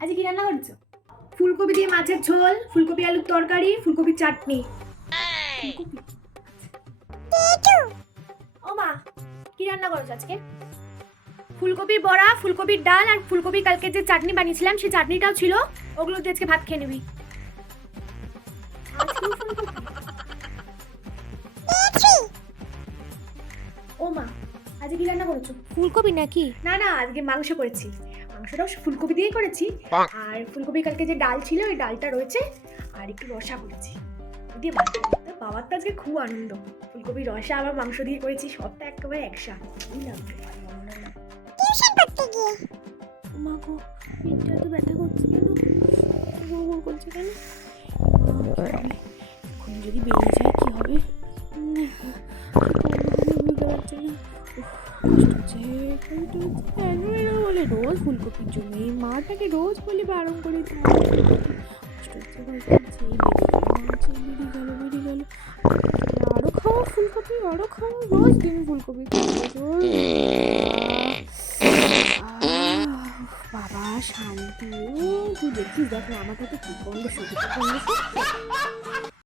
আজকে কি রান্না করছো? ফুলকপি দিয়ে মাছের ঝোল, ফুলকপি আলুর তরকারি, ফুলকপির চাটনি। ও মা, কি রান্না করছো আজকে? ফুলকপির বড়া, ফুলকপির ডাল আর ফুলকপি কালকে যে চাটনি বানিয়েছিলাম সেই চাটনিটাও ছিল, ওগুলো দিয়ে আজকে ভাত খেয়ে নিবি। ও মা, আজকে কি রান্না করেছো? ফুলকপি নাকি? না না, আজকে মাংস করেছি। মাংসটাও ফুলকপি দিয়েই করেছি। আর ফুলকপি কালকে যে ডাল ছিল ওই ডালটা রয়েছে, আর একটু রসা করেছি দিয়ে ভাত খাবো। তো বাবার তো আজকে খুব আনন্দ, ফুলকপি রসা আবার মাংস দিয়ে করেছি, সবটা একেবারে একসাথে। টিউশন পড়তে গিয়ে মা গো, পেটটা তো ব্যথা করছে কেন, গোল করছে কেন? এখন যদি বেরিয়ে যায় কি হবে? বুঝতে পারছি না। কেন এরা বলে রোজ ফুলকপির জন্য, এই মাটাকে রোজ বলে বারণ করে বেরিয়ে গেল। আরো খাওয়া ফুলকপি, আরো খাওয়া, রোজ দিন ফুলকপি বাবা শান্তি। তুই দেখছিস, দেখ না আমার কাছে কি গন্ধ, সত্যি গন্ধ।